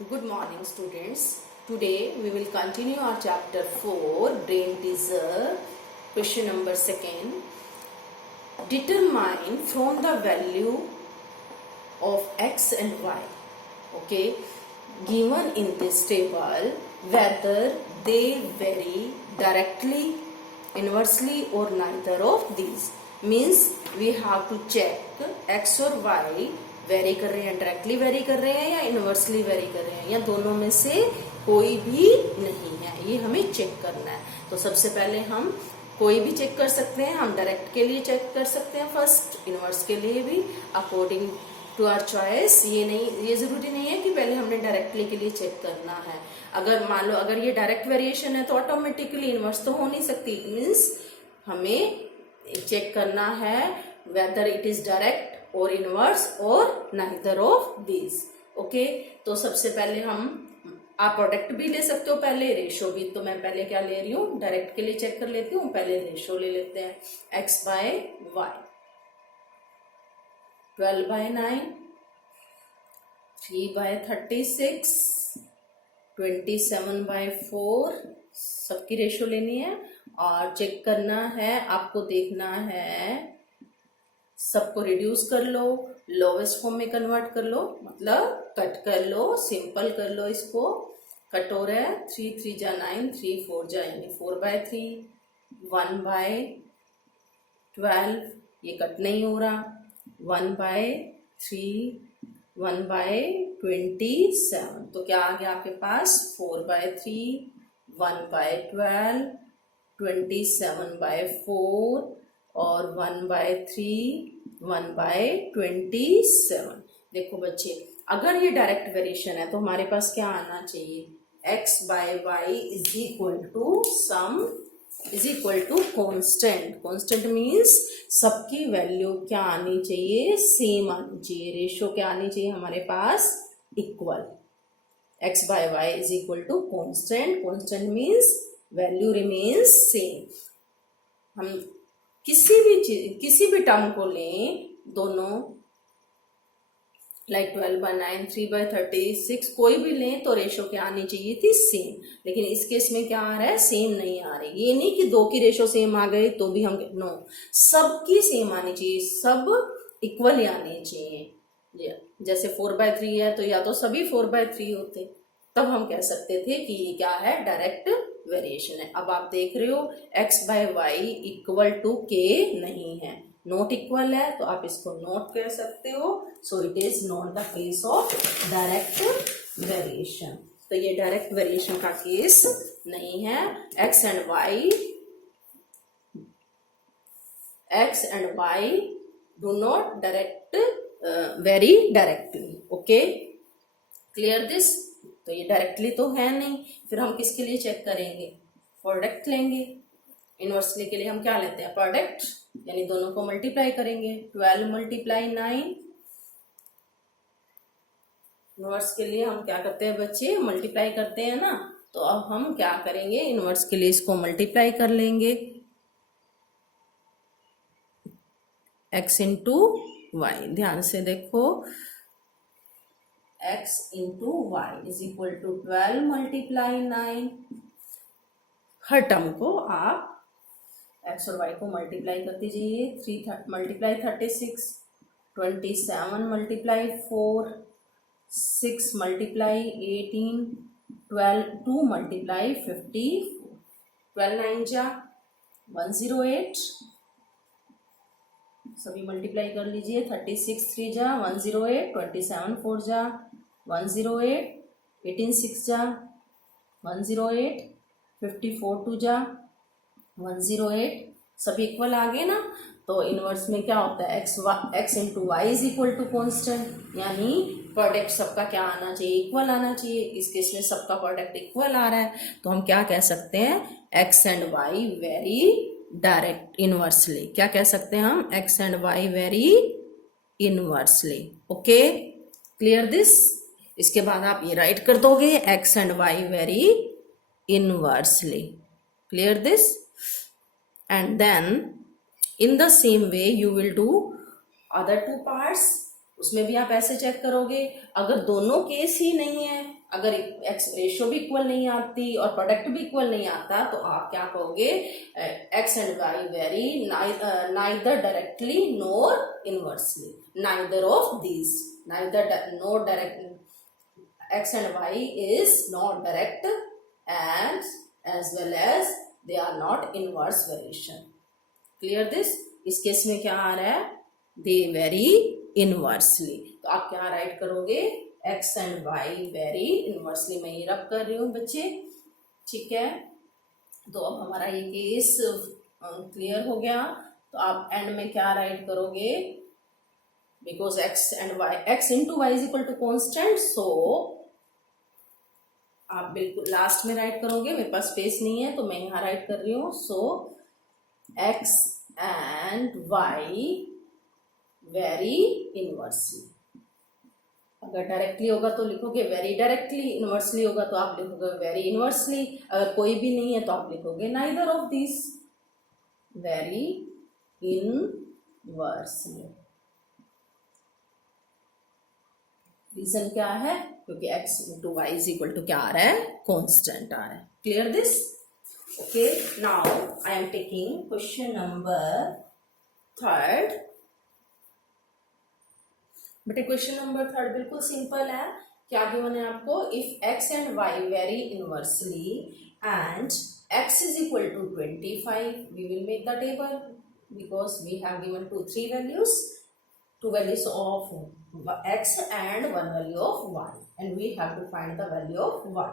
Good morning, students. Today we will continue our chapter 4, brain teaser. Question number 2. Determine from the value of x and y. Okay, given in this table whether they vary directly, inversely, or neither of these. Means we have to check x और y very कर रहे हैं, directly very कर रहे हैं या inversely very कर रहे हैं, या दोनों में से कोई भी नहीं है, ये हमें चेक करना है। तो सबसे पहले हम कोई भी चेक कर सकते हैं, हम डायरेक्ट के लिए चेक कर सकते हैं फर्स्ट, इनवर्स के लिए भी अकॉर्डिंग टू आवर चॉइस। ये जरूरी नहीं है कि पहले हमने डायरेक्टली के लिए चेक करना है। अगर मान लो अगर ये डायरेक्ट वेरिएशन है तो ऑटोमेटिकली इनवर्स तो हो नहीं सकती। इट मीन्स हमें चेक करना है वेदर इट इज डायरेक्ट और इनवर्स और नाइदर ऑफ दीज। ओके, तो सबसे पहले आप प्रोडक्ट भी ले सकते हो, पहले रेशो भी। तो मैं पहले क्या ले रही हूँ, डायरेक्ट के लिए चेक कर लेती हूँ, पहले रेशो ले लेते हैं। x बाय वाई 12/9, 3/36, 27/4 सबकी रेशो लेनी है और चेक करना है। आपको देखना है सबको रिड्यूस कर लो, लोवेस्ट फॉर्म में कन्वर्ट कर लो, मतलब कट कर लो, सिंपल कर लो इसको। कट हो रहा है 3 3 जा 9, 3 4 जा यानी 4/3, 1/12 ये कट नहीं हो रहा, 1/3, 1/27। तो क्या आ गया आपके पास 4/3, 1/12, 27/4 और 1/3, 1/27। देखो बच्चे, अगर ये डायरेक्ट वेरिएशन है तो हमारे पास क्या आना चाहिए, x by y is equal to constant. Constant means सबकी वैल्यू क्या आनी चाहिए, सेम आनी चाहिए। रेशियो क्या आनी चाहिए हमारे पास, equal. x by y is equal to constant. Constant means value remains same. हम किसी भी टर्म को लें, दोनों लाइक 12/9, 3/36 कोई भी लें तो रेशो क्या आनी चाहिए थी, सेम। लेकिन इस केस में क्या आ रहा है, सेम नहीं आ रही। ये नहीं कि दो की रेशो सेम आ गई तो भी हम, नो, सबकी सेम आनी चाहिए, सब इक्वल आनी चाहिए। जैसे 4/3 है तो या तो सभी 4/3 होते, तब हम कह सकते थे कि ये क्या है, डायरेक्ट वेरिएशन है। अब आप देख रहे हो x by y equal to के नहीं है, नॉट इक्वल है, तो आप इसको नॉट कह सकते हो। So it is not the case of direct variation. तो ये डायरेक्ट वेरिएशन का केस नहीं है। x and y do not direct very directly. Okay, clear this. तो ये डायरेक्टली तो है नहीं, फिर हम किसके लिए चेक करेंगे, प्रोडक्ट लेंगे। इनवर्सली के लिए हम क्या लेते हैं, प्रोडक्ट, यानी दोनों को मल्टीप्लाई करेंगे। 12 × 9, इनवर्स के लिए हम क्या करते हैं बच्चे, मल्टीप्लाई करते हैं ना। तो अब हम क्या करेंगे, इनवर्स के लिए इसको मल्टीप्लाई कर लेंगे, x इंटू वाई। ध्यान से देखो, x into y is equal to 12 × 9। हर टर्म को आप x और y को मल्टीप्लाई करते जाइए। 3 × 36, 27 × 4, 6 × 18, 12, 2 × 54, 12 9 जा 108, सभी मल्टीप्लाई कर लीजिए। 36 3 जा 108, 27 4 जा 108, 18 6 जा 108, 54 2 जा 108, सभी इक्वल आ गए ना। तो इनवर्स में क्या होता है, x into y is equal to constant, यानी प्रोडक्ट सबका क्या आना चाहिए, इक्वल आना चाहिए। इस केस में सबका प्रोडक्ट इक्वल आ रहा है, तो हम क्या कह सकते हैं, x and y vary direct inversely. क्या कह सकते हैं हम, x and y vary inversely. Okay, clear this. इसके बाद आप ये राइट कर दोगे, x and y vary inversely. Clear this. And then in the same way you will do other two parts. उसमें भी आप ऐसे चेक करोगे। अगर दोनों केस ही नहीं है, अगर एक्स रेशो भी इक्वल नहीं आती और प्रोडक्ट भी इक्वल नहीं आता, तो आप क्या कहोगे, x and y vary neither directly nor inversely, neither of these, neither no direct, x and y is not direct and as well as they are not inverse variation. Clear this? इस case में क्या आ रहा है, they vary inversely. तो आप क्या right करोगे, x and y vary inversely. मैं ये रब कर रही हूँ बच्चे, ठीक है। तो अब हमारा ये केस क्लियर हो गया। तो आप एंड में क्या राइट करोगे, because x and y, x into y is equal to constant, so आप बिल्कुल लास्ट में राइट करोगे, मेरे पास स्पेस नहीं है तो मैं यहाँ राइट कर रही हूँ। सो x and y vary inversely. अगर डायरेक्टली होगा तो लिखोगे वेरी डायरेक्टली, इनवर्सली होगा तो आप लिखोगे वेरी इनवर्सली। अगर कोई भी नहीं है तो आप लिखोगे neither of this, vary inversely. Reason क्या है, क्योंकि x into y is equal to क्या आ रहा है, कॉन्स्टेंट आ रहा है। Clear this? Okay, now I am taking question number 3। बेटे क्वेश्चन नंबर 3 बिल्कुल सिंपल है। क्या गिवन है आपको, if x and y vary inversely and x is equal to 25, we will make the table because we have given 3 values, 2 values of x and 1 value of y, and we have to find the value of y.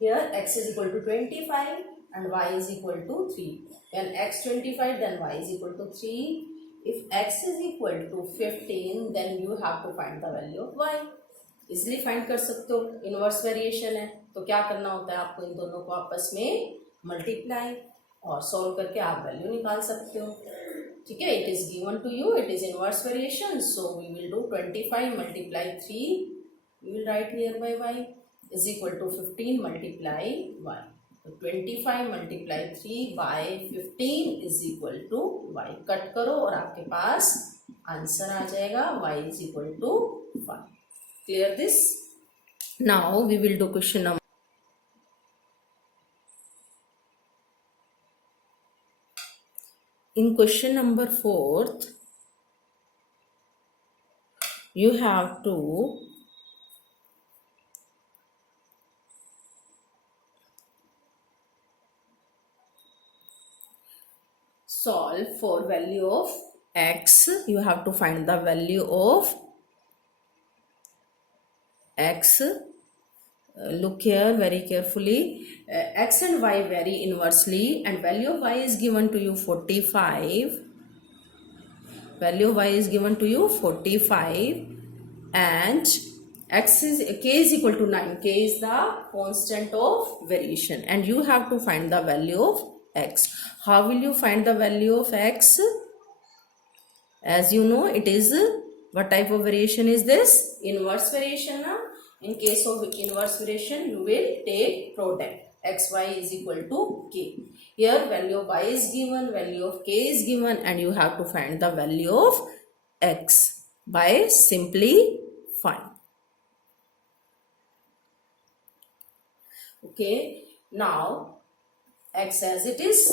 Here x is equal to 25 and y is equal to 3. When x 25, then y is equal to 3. If x is equal to 15, then you have to find the value of y. Easily find कर सकते हो, inverse variation है तो क्या करना होता है, आपको इन दोनों को आपस में मल्टीप्लाई और सॉल्व करके आप वैल्यू निकाल सकते हो। ठीक है, it is given to you, it is inverse variation, so we will do 25 multiply 3, we will write here by y is equal to 15 multiply y। तो 25 multiply 3 by 15 is equal to y। Cut करो और आपके पास answer आ जाएगा, y is equal to 5। Clear this? Now we will do question number, in question number 4 you have to solve for value of x. You have to find the value of x. Look here very carefully. X and y vary inversely and value of y is given to you 45. Value of y is given to you 45 and k is equal to 9. K is the constant of variation and you have to find the value of x. How will you find the value of x? As you know, it is, what type of variation is this? Inverse variation. In case of inverse variation, you will take product. xy is equal to k. Here value of y is given, value of k is given and you have to find the value of x by simply find. Okay, now x as it is,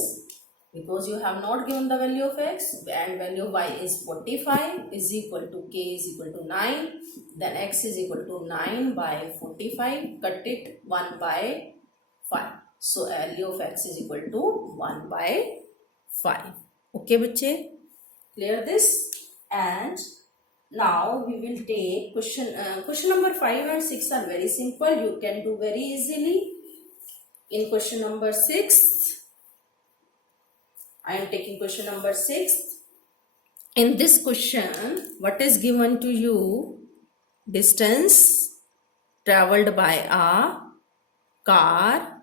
because you have not given the value of x and value of y is 45 is equal to k is equal to 9, then x is equal to 9 by 45, cut it 1 by 5, so value of x is equal to 1 by 5. Okay बच्चे, clear this? And now we will take question number 5 and 6 are very simple, you can do very easily. In question number 6, I am taking question number 6. In this question, what is given to you? Distance traveled by a car.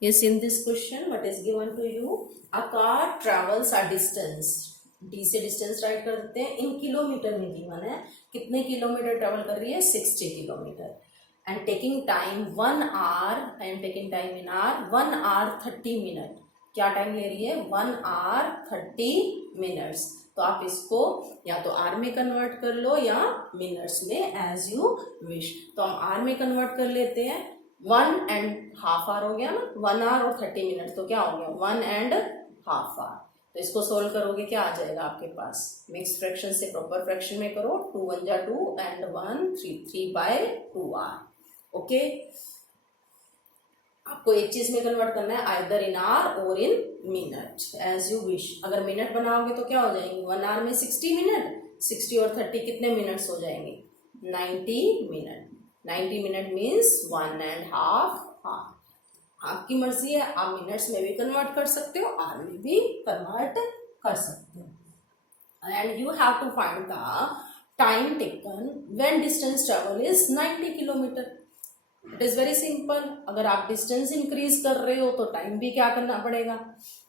Yes, in this question, what is given to you? A car travels a distance. D से distance right कर देते हैं, इन kilometre में given है, कितने kilometre travel कर रही है, 60 kilometre, and taking time 1 hour, I am taking time in hour, 1 hour 30 minutes. क्या टाइम ले रही है, 1 hour 30 minutes। तो आप इसको या तो आर में कन्वर्ट कर लो या मिनट्स में, एज यू विश। तो हम आर में कन्वर्ट कर लेते हैं, 1.5 hour हो गया ना, 1 hour और 30 minutes, तो क्या हो गया 1.5 hour। तो इसको सोल्व करोगे क्या आ जाएगा आपके पास, मिक्स फ्रैक्शन से प्रॉपर फ्रैक्शन में करो, 2 1 जा 2 एंड 1 3, 3/2r। ओके, आपको एक चीज में कन्वर्ट करना है, आइदर इन आवर और in minute, as you wish. अगर मिनट बनाओगे तो क्या हो जाएंगे, 1 hour में 60 मिनट, 60 और 30 कितने मिनट्स हो जाएंगे, 90 मिनट। 90 minute means 1.5 hour। आपकी मर्जी है, आप मिनट्स में भी कन्वर्ट कर सकते हो, आर में भी कन्वर्ट कर सकते हो। And you have to find the time taken when distance travel is 90 kilometre. It is very simple. अगर आप डिस्टेंस इंक्रीज कर रहे हो तो टाइम भी क्या करना पड़ेगा,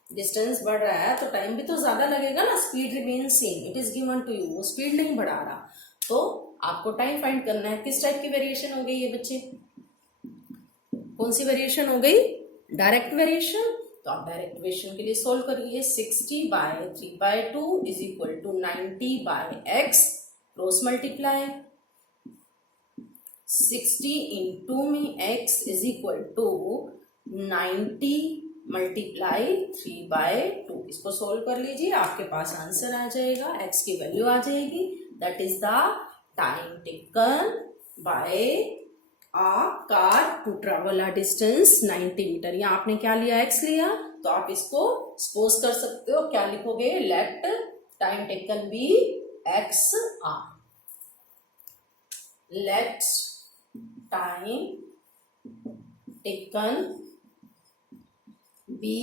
डिस्टेंस बढ़ रहा है तो टाइम भी तो ज्यादा लगेगा ना। Speed remain same, it is given to you, वो स्पीड नहीं बढ़ा रहा, तो आपको टाइम फाइंड करना है। किस टाइप की वेरिएशन हो गई ये बच्चे, कौन सी वेरिएशन हो गई, डायरेक्ट वेरिएशन। तो आप डायरेक्ट वेरिएशन के लिए सोल्व करिए, 60/3/2 is equal to 90/x, cross multiply 60 into में x is equal to 90 multiply 3/2। इसको सोल्व कर लीजिए, आपके पास आंसर आ जाएगा, x की वैल्यू आ जाएगी, that is the time taken by a car to travel a distance 90 metre. यहाँ आपने क्या लिया, x लिया, तो आप इसको सपोज कर सकते हो, क्या लिखोगे, let time taken be x r, let time taken be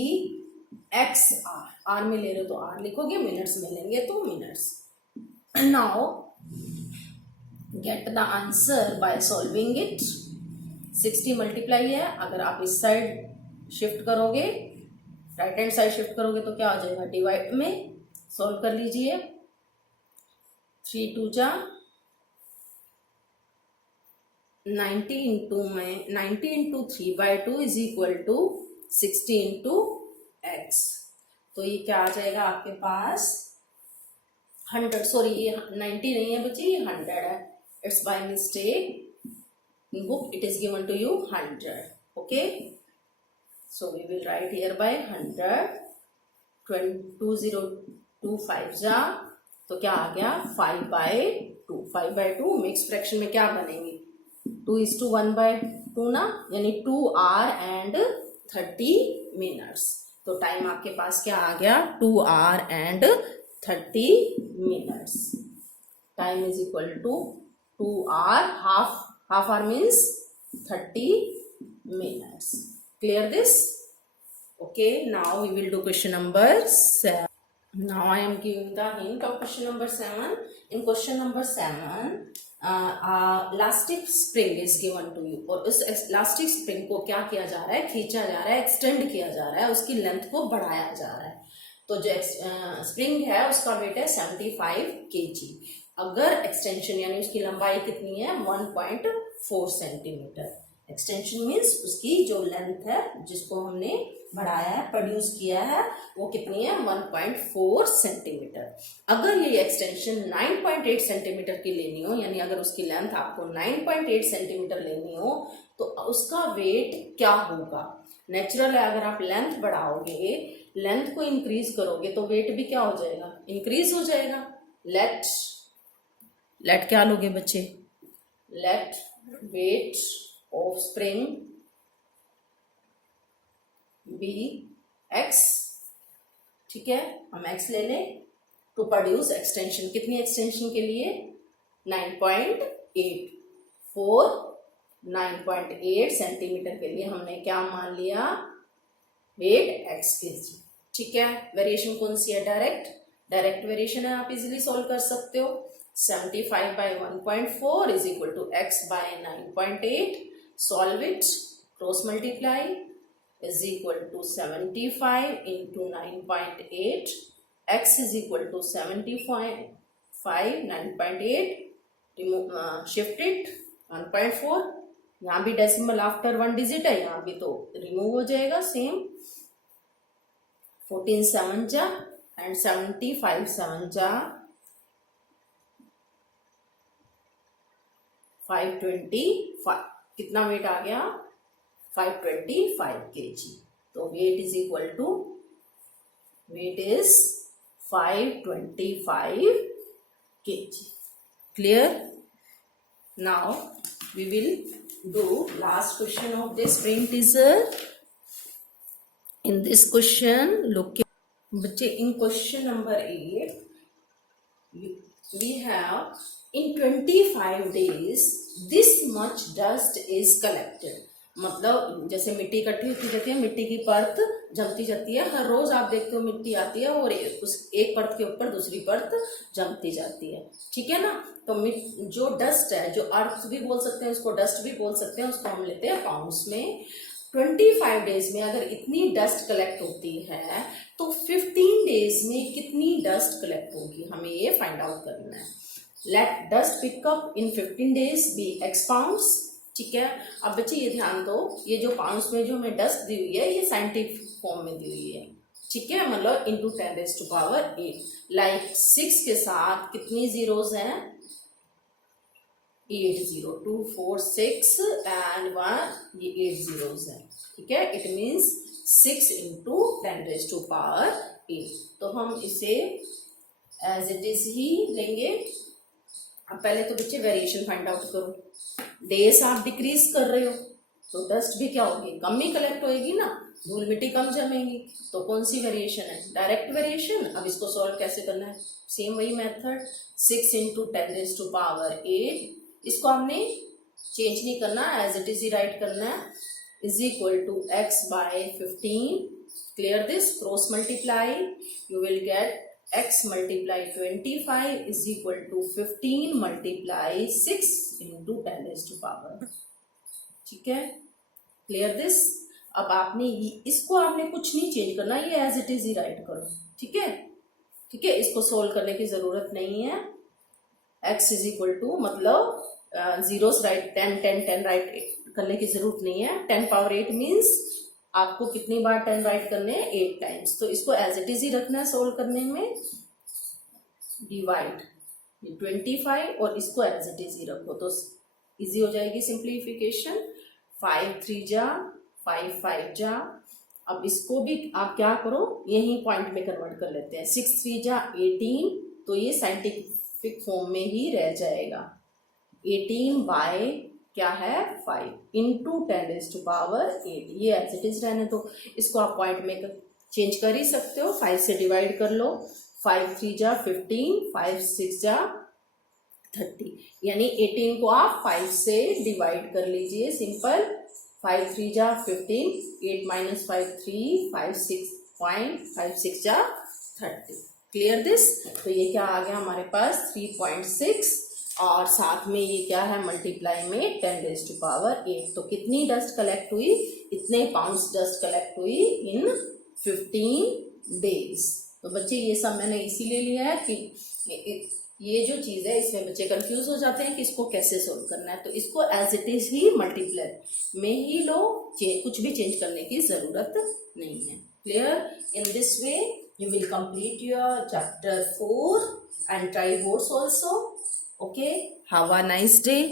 x r, r में ले रहे हो तो r लिखोगे, मिनट्स में लेंगे तो minutes. Now get the answer by solving it. 60 multiply है, अगर आप इस साइड शिफ्ट करोगे, राइट हैंड साइड शिफ्ट करोगे तो क्या हो जाएगा, डिवाइड में सॉल्व कर लीजिए, 3 2 जा 90 इंटू में 90 into 3/2 is equal to 60 into x. तो ये क्या आ जाएगा आपके पास 100, सॉरी ये 90 नहीं है बच्चे, ये 100 है, it's by mistake in book it is given to you 100। okay, so we will write here by 100, 2025 जा तो क्या आ गया 5/2, 5/2 मिक्स फ्रैक्शन में क्या बनेंगे, 2:1/2 ना, यानी 2 hour and 30 minutes। तो टाइम आपके पास क्या आ गया, 2 hour and 30 minutes। Time is equal to 2 hour, half hour means 30 minutes। Clear this? Okay, now we will do question number 7. Now I am giving the hint of question number 7. In question number 7, elastic spring is given to you, और उस elastic spring को क्या किया जा रहा है, खींचा जा रहा है, एक्सटेंड किया जा रहा है, उसकी लेंथ को बढ़ाया जा रहा है। तो जो स्प्रिंग है उसका वेट है 75 kg। अगर एक्सटेंशन यानी उसकी लंबाई कितनी है 1.4 सेंटीमीटर। एक्सटेंशन मीन्स उसकी जो लेंथ है जिसको हमने बढ़ाया है, प्रोड्यूस किया है, वो कितनी है 1.4 सेंटीमीटर। अगर ये एक्सटेंशन 9.8 सेंटीमीटर की लेनी हो, यानी अगर उसकी लेंथ आपको 9.8 सेंटीमीटर लेनी हो तो उसका वेट क्या होगा। नेचुरल है, अगर आप लेंथ बढ़ाओगे, लेंथ को इंक्रीज करोगे तो वेट भी क्या हो जाएगा, इंक्रीज हो जाएगा। लेट क्या लोगे बच्चे, let weight of spring be x, ठीक है, हम एक्स ले लें, टू प्रोड्यूस एक्सटेंशन, कितनी एक्सटेंशन के लिए 9.8, 9.8 सेंटीमीटर के लिए हमने क्या मान लिया, वेट एक्स के जी, ठीक है। वेरिएशन कौन सी है, डायरेक्ट वेरिएशन है, आप इजीली सॉल्व कर सकते हो। 75/1.4 is equal to x by 9.8, solve it, cross multiply is equal to 75 into 9.8, x is equal to 75, 9.8, remove, shift it 1.4, यहाँ भी डेसिमल आफ्टर 1 डिजिट है, यहाँ भी तो रिमूव हो जाएगा सेम, 14 7 जा एंड 75 7 जा 525। कितना वेट आ गया? 525 kg। तो weight is equal to, weight is 525 kg। Clear? Now we will do last question of this brain teaser. In this question, look बच्चे, in question number 8 we have in 25 days this much dust is collected। मतलब जैसे मिट्टी इकट्ठी होती जाती है, मिट्टी की परत जमती जाती है, हर रोज आप देखते हो मिट्टी आती है और उस एक परत के ऊपर दूसरी परत जमती जाती है, ठीक है ना। तो जो डस्ट है, जो अर्थ भी बोल सकते हैं उसको, डस्ट भी बोल सकते हैं उसको, हम लेते हैं पाउंड्स में। 25 डेज में अगर इतनी डस्ट कलेक्ट होती है तो 15 डेज में कितनी डस्ट कलेक्ट होगी, हमें ये फाइंड आउट करना है। लेट डस्ट पिकअप इन 15 डेज बी x पाउंड्स, ठीक है। अब बच्चे ये ध्यान दो, ये जो पाउंड्स में जो हमें डस्ट दी हुई है ये साइंटिफिक फॉर्म में दी हुई है, ठीक है, मतलब इंटू 10⁻⁸। लाइक 6 के साथ कितनी जीरोज हैं? 8 0, 2 4 6 एंड 1, ये 8 जीरोज हैं, ठीक है। It means 6 into 10⁸। तो हम इसे एज इट इज ही लेंगे। अब पहले तो बच्चे वेरिएशन फाइंड आउट करो। डेज आप डिक्रीज कर रहे हो तो डस्ट भी क्या होगी? कम ही कलेक्ट होएगी ना, धूल मिट्टी कम जमेगी। तो कौन सी वेरिएशन है? Direct variation. अब इसको सॉल्व कैसे करना है? सेम वही मेथड, 6 इंटू 10⁸। इसको हमने चेंज नहीं करना, एज इट इज ही राइट करना है, इज इक्वल टू x बाय 15। Clear this? Cross multiply, you will get x multiply 25 is equal to 15 multiply 6 into 10⁻। ठीक है, क्लियर दिस? अब आपने इसको आपने कुछ नहीं चेंज करना, ये एज इट इज ही राइट करो, ठीक है, ठीक है। इसको सोल्व करने की जरूरत नहीं है। x इज इक्वल टू, मतलब जीरोस राइट 10 10 10 राइट करने की जरूरत नहीं है। 10⁸ मीन्स आपको कितनी बार 10 राइट करने हैं? 8 टाइम्स। तो इसको एज इट इज ही रखना है सोल्व करने में। डिवाइड 25 और इसको एज इट इज ही रखो तो इजी हो जाएगी सिंप्लीफिकेशन। 5 3 जा 5 5 जा। अब इसको भी आप क्या करो, यही पॉइंट में कन्वर्ट कर लेते हैं। 6 3 जा 18, तो ये साइंटिफिक फॉर्म में ही रह जाएगा। 18 बाय क्या है? 5 इंटू 10⁸। ये एज इट इज रहने दो। इसको आप पॉइंट में चेंज कर ही सकते हो, 5 से डिवाइड कर लो। 5 3 जा 15, 5 6 जा 30, यानी 18 को आप 5 से डिवाइड कर लीजिए, सिंपल। 5 3 जा 15, 8 माइनस 5 3, 5 6 जा 30। Clear this? तो ये क्या आ गया हमारे पास? 3.6 और साथ में ये क्या है? मल्टीप्लाई में 10⁸। तो कितनी डस्ट कलेक्ट हुई? इतने पाउंड्स डस्ट कलेक्ट हुई इन 15 डेज। तो बच्चे ये सब मैंने इसीलिए लिया है कि ये जो चीज़ है इसमें बच्चे कंफ्यूज हो जाते हैं कि इसको कैसे सोल्व करना है। तो इसको एज इट इज ही मल्टीप्लाई में ही लो, कुछ भी चेंज करने की जरूरत नहीं है। Clear? In this way you will complete your chapter 4 and try boards also. Okay, have a nice day.